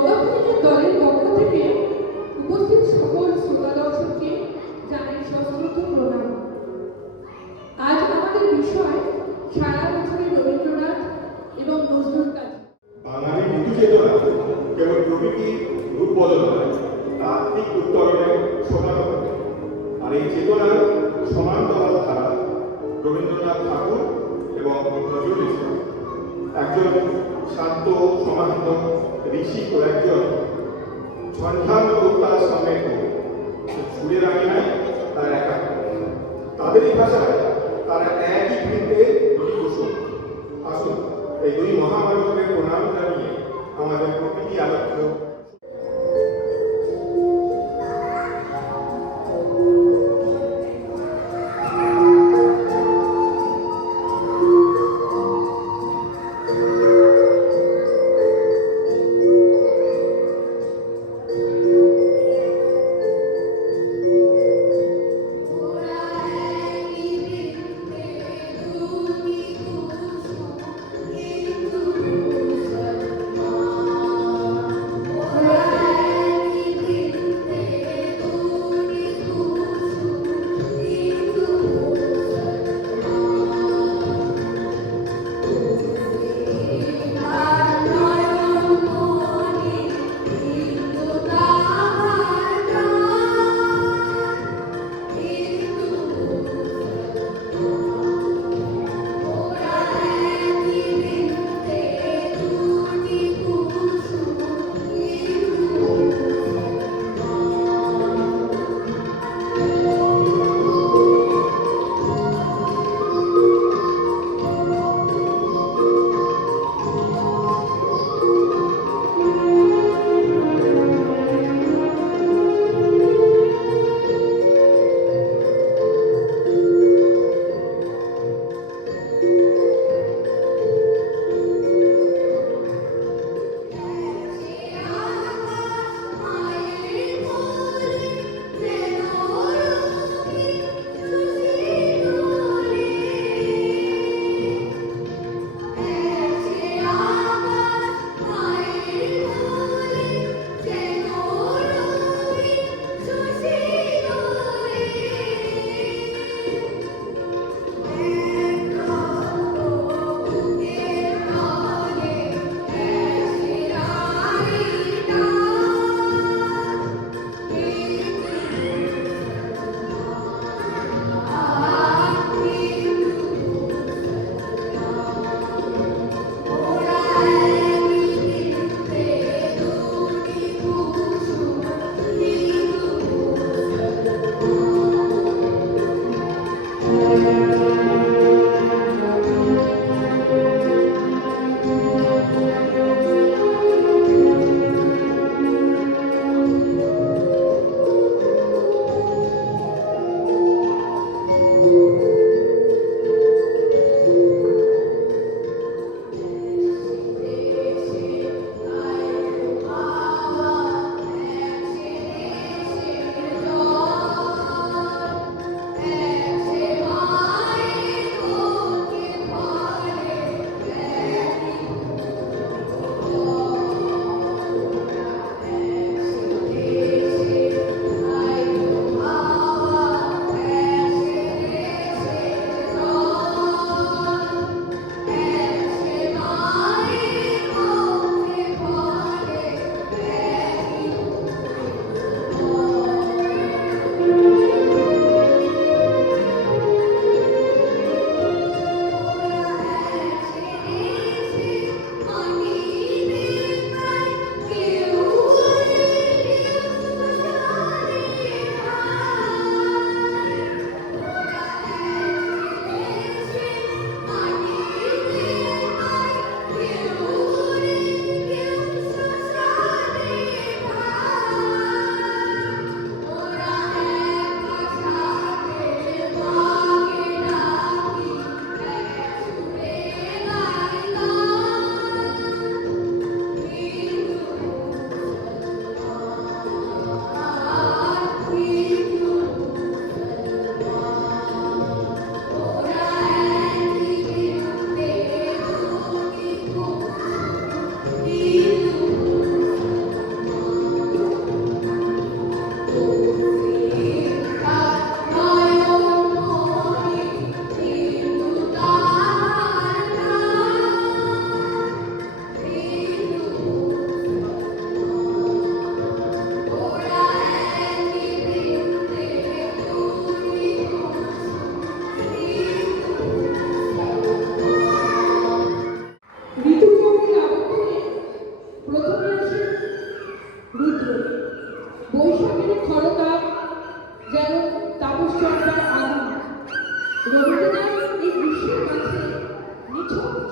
গঙ্গাপুরীদের দলের পক্ষ থেকে উপস্থিত সকল শ্রোতা দর্শককে জানাই সশ্রদ্ধ প্রণাম। আজ আমাদের বিষয় সারা বছরের রবীন্দ্রনাথ এবং নজরুল কাজী। বাঙালি মৃদু চেতনা কেবল প্রকৃতির রূপ বদল নয়, তাত্ত্বিক উত্তরণে সমাগত। আর এই চেতনার সমান্তরাল ধারা রবীন্দ্রনাথ ঠাকুর এবং নজরুল ইসলাম। একজন শান্ত সমাহিত ঋষি ও একজন ঝঞ্ঝান্ত উত্তাল সামনে সুরের আঙিনায় তার একা। তাদেরই ভাষায় তারা একই বৃত্তে দুই কুসুম। আসুন এই দুই মহামানবের প্রণাম জানিয়ে আমাদের প্রকৃতি আলোচ্য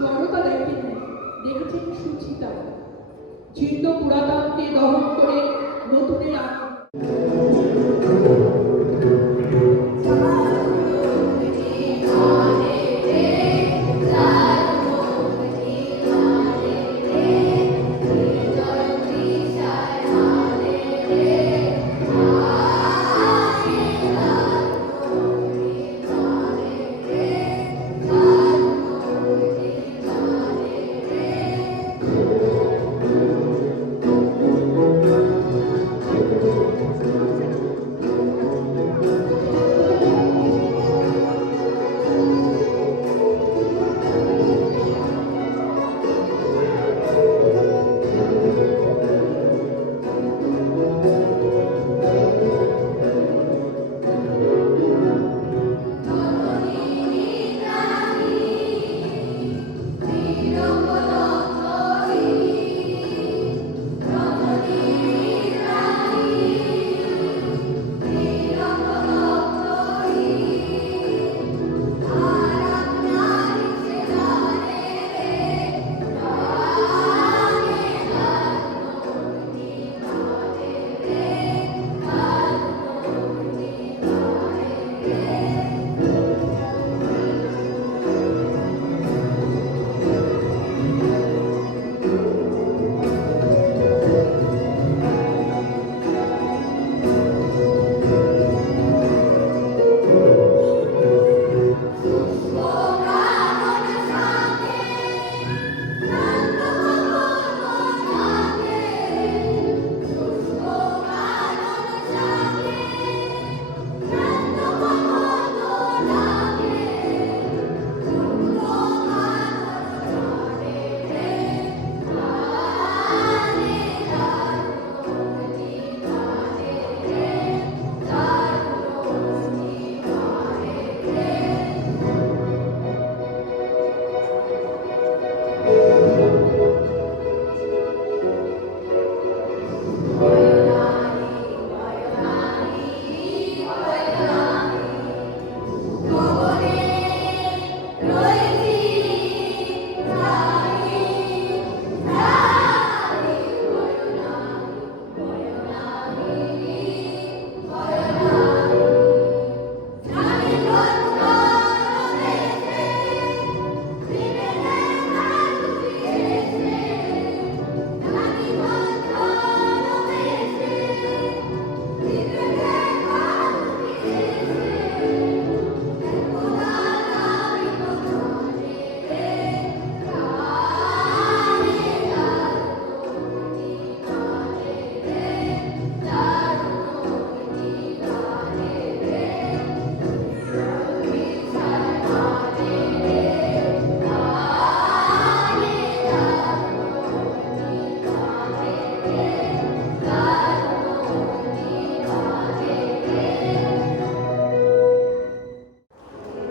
জড়তা দেখেননি, দেখেছেন সুচিতা। জীর্ণ পুরাতনকে দহন করে নতুনের আলো।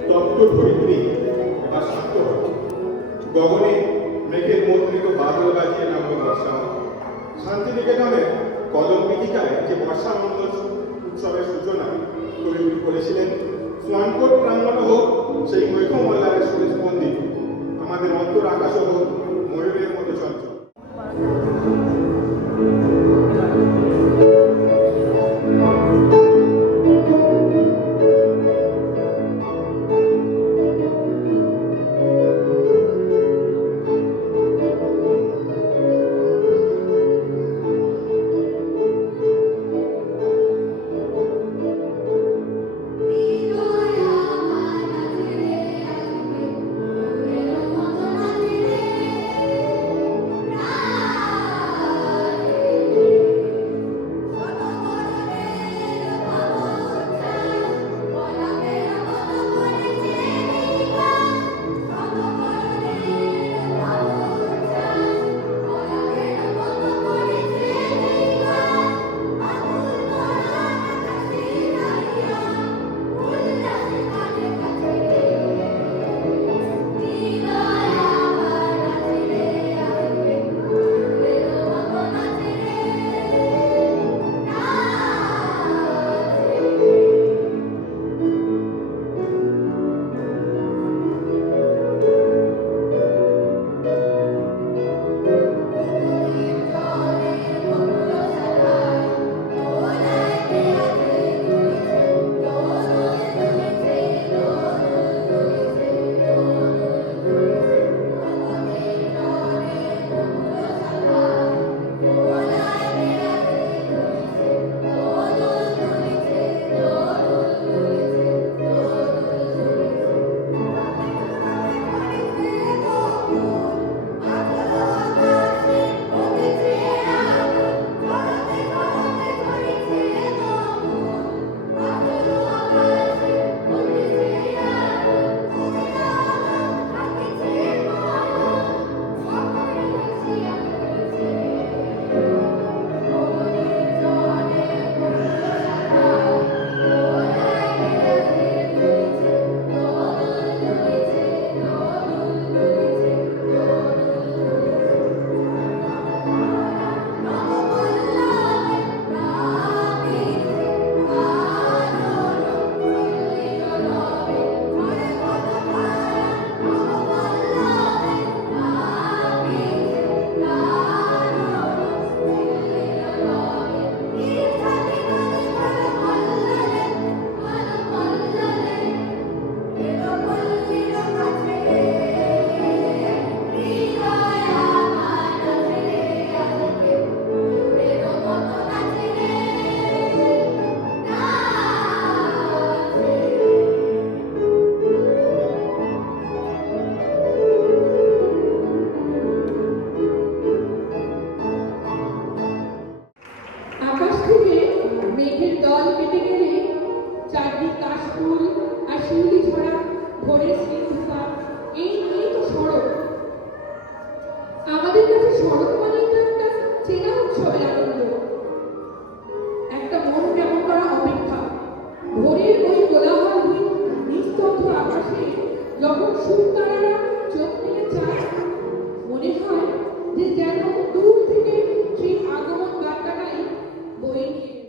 তপ্ত ধরিত্রী এবার শান্ত হয়। গগনে মেঘের মন্ত্রিত বাদল বাজিয়ে নামল বর্ষা। শান্তিনিকেতনের কদম পীঠিকায় যে বর্ষা আনন্দ উৎসবের সূচনা কবি করেছিলেন, সোয়ানকোট প্রাঙ্গণ হোক সেই মৈথমল্লারের সুরে স্পন্দিত, আমাদের অন্তর আকাশও হোক ময়ূরের মতো চঞ্চল। Hallelujah. দর্শক তারারা চোখ মেলে চায়, মনে হয় যে যেন দূর থেকে সেই আগমন বার্তাটাই বয়ে নিয়ে এলো।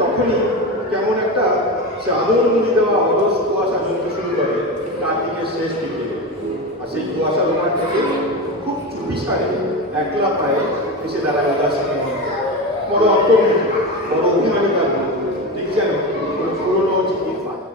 তখনই কেমন একটা চাদর মুড়ি দেওয়া অলস কুয়াশা জমতে শুরু করে কার্তিকের শেষ দিকে। আর সেই কুয়াশা তোমার থেকে খুব চুপি সারে একলা পায়ে এসে দাঁড়ায় উদাসীন বড় অন্তর্মুখী, বড় অভিমানী গান, ঠিক যেন কোনো পুরোনো চিঠির পাতা।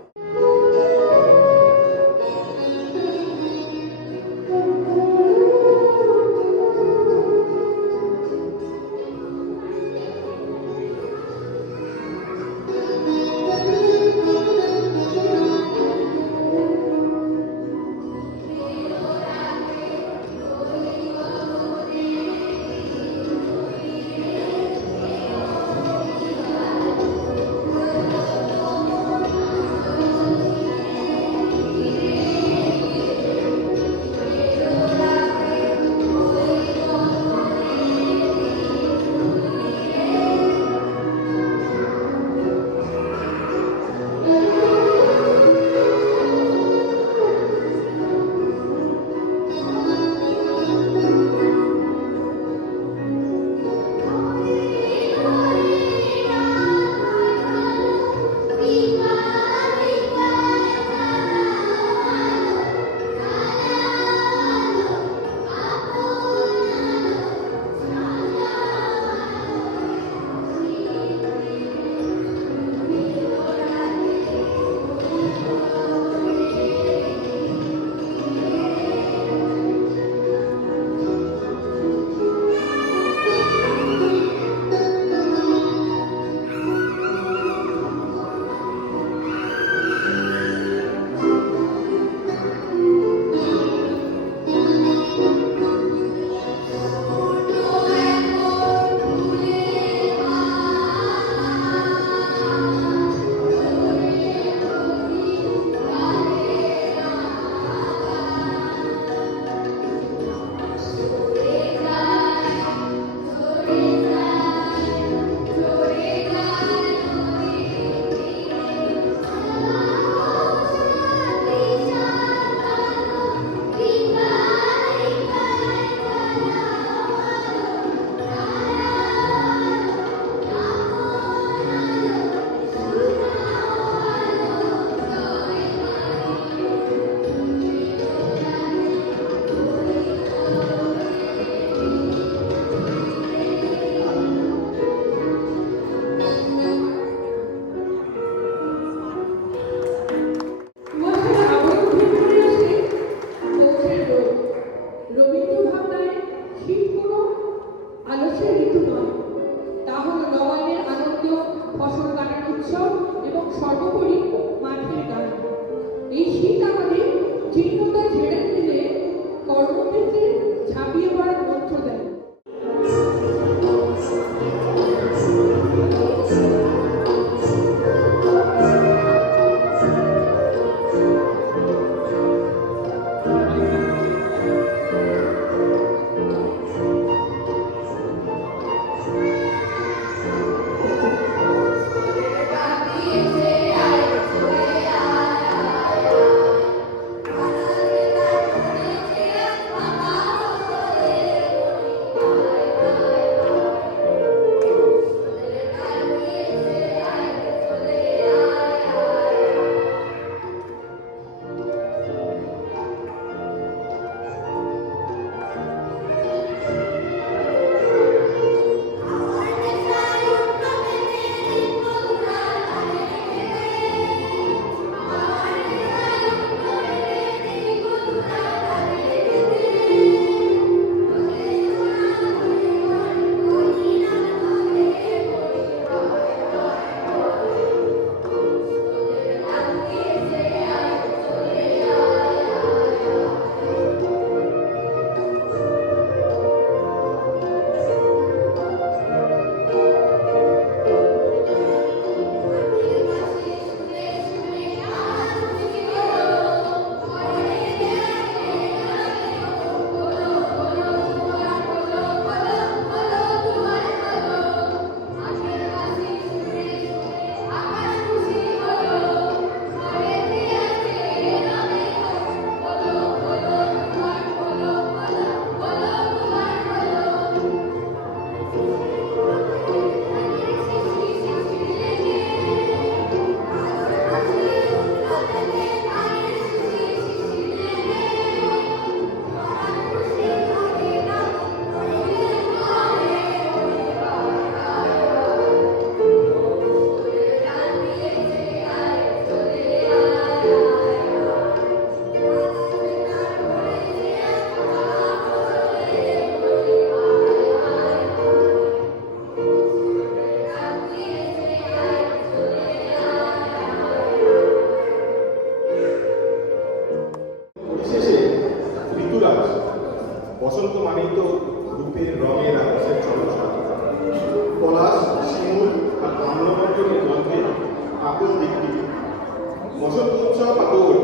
বসন্ত উৎসব বা দোল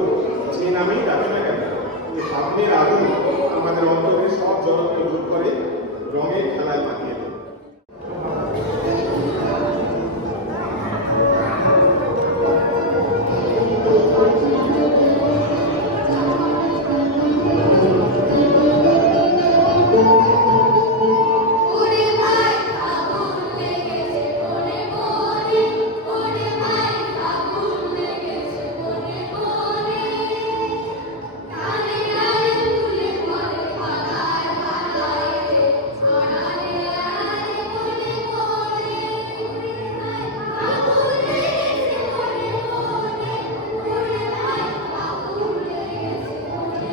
যে নামেই ডাকে না কেন এই ভাবনের আগুন আমাদের অন্তরের সব জগৎকে দূর করে রঙের খেলায় মাতিয়ে দেয়। ওরে ভাই ফাগুন লেগেছে মনে মনে, ওরে ভাই ফাগুন লেগেছে মনে মনে, গানে গানে ফুলে ফলে পাতায় পাতায় রে, আড়ালে আড়ালে মনে মনে, ওরে ভাই ফাগুন লেগেছে মনে মনে, ওরে ভাই ফাগুন লেগেছে মনে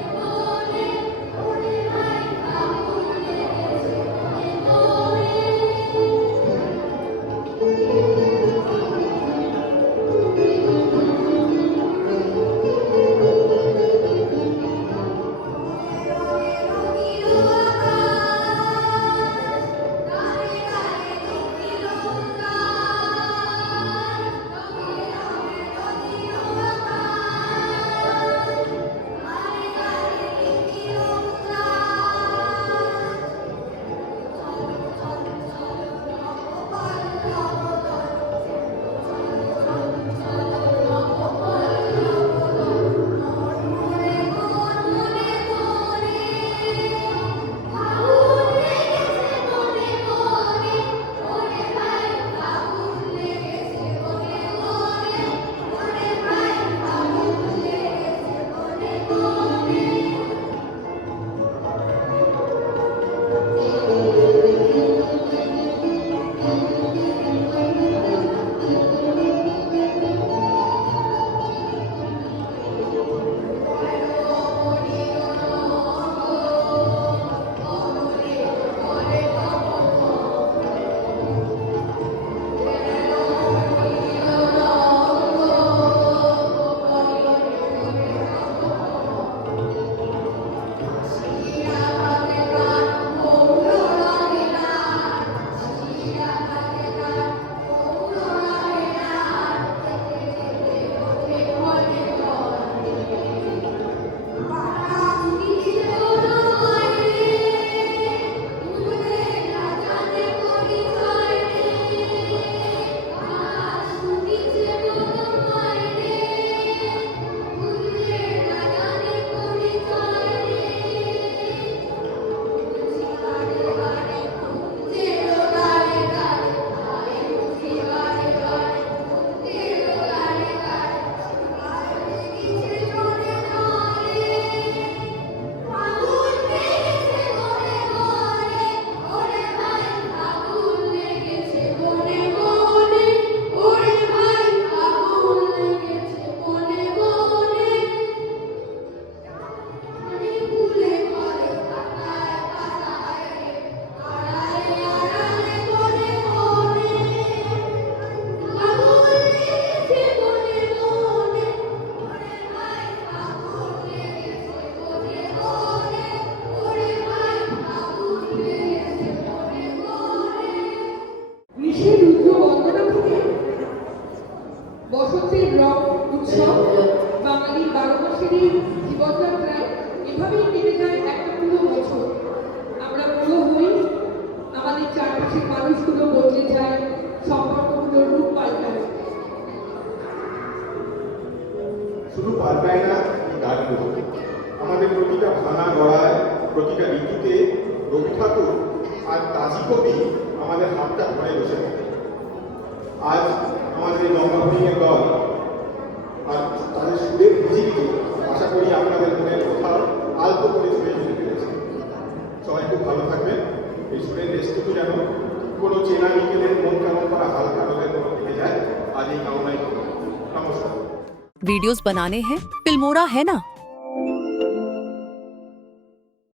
মনে, ওরে ভাই ফাগুন লেগেছে মনে গ্রীষ্মের রুদ্র বন্দনা থেকে বসন্তের রং উৎসব বাঙালির 12 মাসেরই জীবনযাত্রায় এভাবেই কেটে যায় একটা পুরো বছর। আমরা বড় হই, আমাদের চারপাশের মানুষগুলো বদলে যায়, সম্পর্কগুলোর রূপ পাল্টায়। শুধু পাল্টায় না এই গাছগুলো, আমাদের প্রতিটা ভাঙা গড়ায়, প্রতিটা ঋতুতে রবি ঠাকুর আর কাজী কবি আমাদের হাতটা ধরে বসে থাকে। আজ আমাদের এই গঙ্গাভূমির দল আর তাদের সুরের ভিজিকে আশা করি আপনাদের মনের কোথাও আলতো করে ছুঁয়ে যেতে পেরেছে। সবাই খুব ভালো থাকবেন। এই সুরের দেশটুকু যেন কোনো চেনা নিকেলের মন কেমন করা হালকা রোদের মতো থেকে যায়, আজ এই কামনাই করি। নমস্কার। वीडियोस बनाने हैं फिल्मोरा है ना।